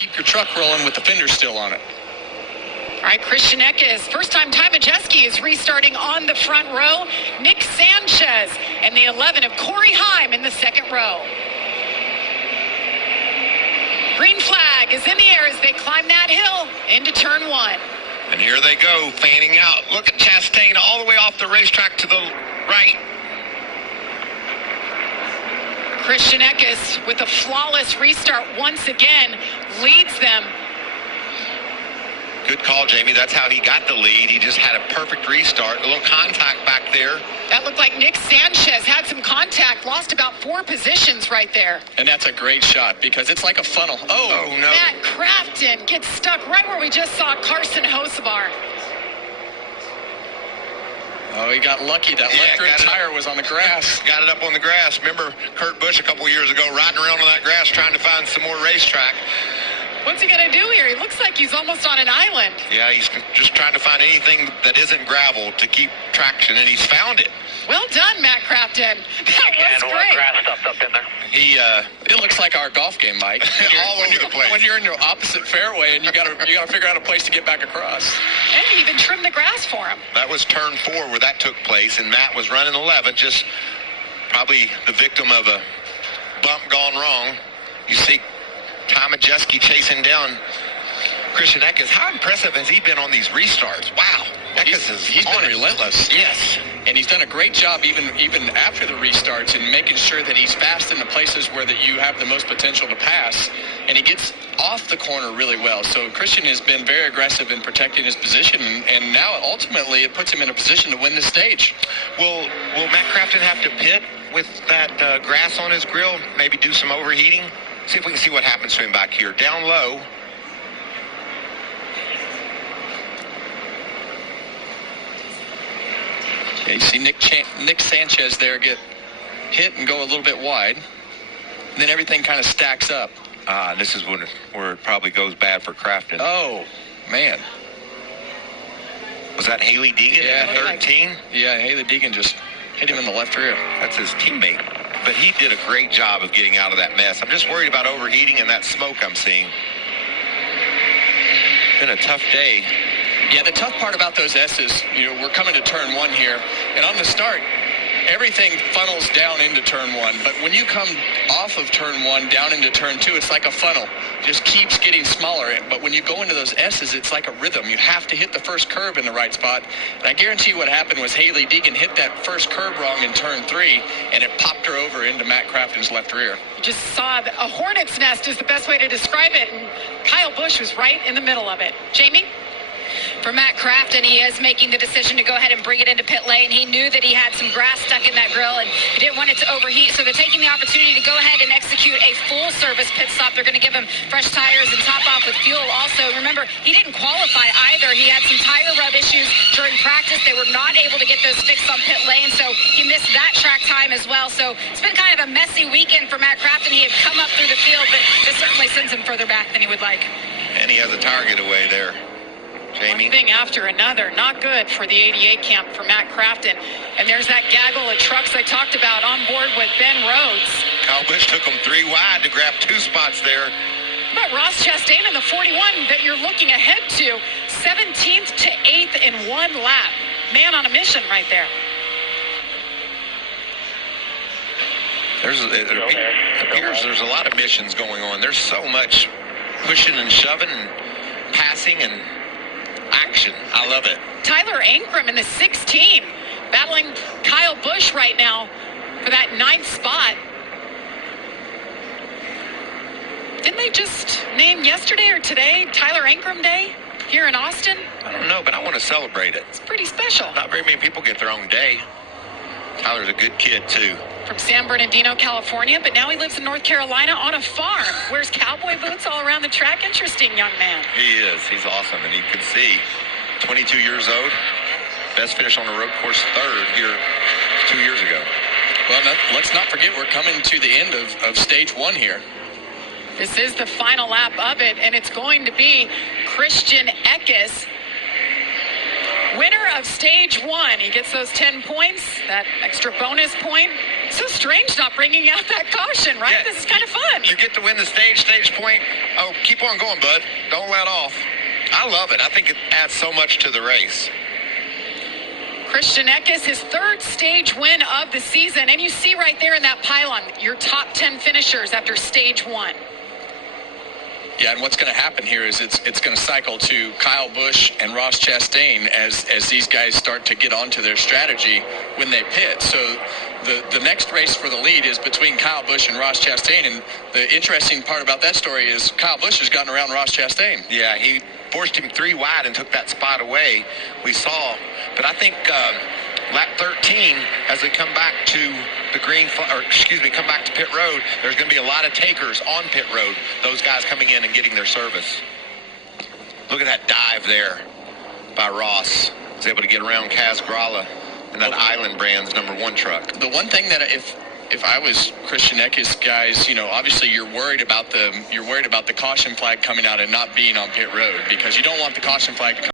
Keep your truck rolling with the fenders still on it. All right, Christian Eckes, first time Ty Majeski is restarting on the front row. Nick Sanchez and the 11 of Corey Heim in the second row. Green flag is in the air as they climb that hill into turn one. And here they go, fanning out. Look at Chastain all the way off the racetrack to the right. Christian Eckes with a flawless restart once again leads them. Good call, Jamie. That's how he got the lead. He just had a perfect restart. A little contact back there. That looked like Nick Sanchez had some contact, lost about 4 positions right there. And that's a great shot because it's like a funnel. Oh no. Matt Crafton gets stuck right where we just saw Carson Hocevar. Oh, he got lucky. That left rear tire was on the grass. Got it up on the grass. Remember Kurt Busch a couple years ago riding around on that grass trying to find some more racetrack. What's he going to do here? He looks like he's almost on an island. Yeah, he's just trying to find anything that isn't gravel to keep traction, and he's found it. Well done, Matt Crafton. That was great. Grass stuffed up in there. It looks like our golf game, Mike. All over the place. When you're in your opposite fairway and you got to figure out a place to get back across. And he even trimmed the grass for him. That was turn 4 where that took place, and Matt was running 11, just probably the victim of a bump gone wrong. You see Ty Majeski chasing down Christian Eckes. How impressive has he been on these restarts? Wow. He's been relentless. Yes. And he's done a great job even after the restarts in making sure that he's fast in the places where that you have the most potential to pass. And he gets off the corner really well. So Christian has been very aggressive in protecting his position. And now ultimately it puts him in a position to win the stage. Will Matt Crafton have to pit with that grass on his grill? Maybe do some overheating? See if we can see what happens to him back here. Down low. Yeah, you see Nick Sanchez there get hit and go a little bit wide. And then everything kind of stacks up. This is where it probably goes bad for Crafton. Oh, man. Was that Haley Deegan in the 13? Yeah, Haley Deegan just hit him in the left rear. That's his teammate. But he did a great job of getting out of that mess. I'm just worried about overheating and that smoke I'm seeing. Been a tough day. Yeah, the tough part about those S's, we're coming to turn 1 here. And on the start, everything funnels down into turn 1. But when you come off of turn 1 down into turn 2, it's like a funnel. It just keeps getting smaller. But when you go into those S's, it's like a rhythm. You have to hit the first curve in the right spot. And I guarantee you what happened was Haley Deegan hit that first curve wrong in turn 3, and it popped her over into Matt Crafton's left rear. You just saw a hornet's nest is the best way to describe it. And Kyle Busch was right in the middle of it. Jamie? For Matt Crafton, he is making the decision to go ahead and bring it into pit lane. He knew that he had some grass stuck in that grill and he didn't want it to overheat, so they're taking the opportunity to go ahead and execute a full service pit stop. They're going to give him fresh tires and top off with fuel. Also, remember, he didn't qualify either. He had some tire rub issues during practice. They were not able to get those fixed on pit lane, so he missed that track time as well. So it's been kind of a messy weekend for Matt Crafton. He had come up through the field, but this certainly sends him further back than he would like. And he has a tire getaway there. Jamie. One thing after another, not good for the 88 camp for Matt Crafton. And there's that gaggle of trucks I talked about on board with Ben Rhodes. Kyle Busch took him 3 wide to grab 2 spots there. How about Ross Chastain in the 41 that you're looking ahead to? 17th to 8th in 1 lap. Man on a mission right there. It appears there's a lot of missions going on. There's so much pushing and shoving and passing and action. I love it. Tyler Ankrum in the 16 battling Kyle Busch right now for that 9th spot. Didn't they just name yesterday or today Tyler Ankrum Day here in Austin? I don't know, but I want to celebrate it. It's pretty special. Not very many people get their own day. Tyler's a good kid, too. From San Bernardino, California, but now he lives in North Carolina on a farm. Wears cowboy boots all around the track. Interesting young man. He is. He's awesome. And you can see, 22 years old, best finish on the road course 3rd here 2 years ago. Well, let's not forget we're coming to the end of stage 1 here. This is the final lap of it, and it's going to be Christian Eckes, winner of stage 1. He gets those 10 points, that extra bonus point So strange not bringing out that caution, right? Yeah. This is kind of fun. You get to win the stage point. Oh, keep on going, bud. Don't let off. I love it. I think it adds so much to the race. Christian Eckes, his third stage win of the season. And you see right there in that pylon, your top 10 finishers after stage 1. Yeah, and what's going to happen here is it's going to cycle to Kyle Busch and Ross Chastain as these guys start to get onto their strategy when they pit. So the next race for the lead is between Kyle Busch and Ross Chastain. And the interesting part about that story is Kyle Busch has gotten around Ross Chastain. Yeah, he forced him 3 wide and took that spot away. We saw, but I think lap 13, as we come back to the come back to pit road, there's going to be a lot of takers on pit road. Those guys coming in and getting their service. Look at that dive there by Ross. He's able to get around Kaz Grala and that Island Brands #1 truck. The one thing that if I was Christian Eckes, guys, obviously you're worried about the caution flag coming out and not being on pit road, because you don't want the caution flag to come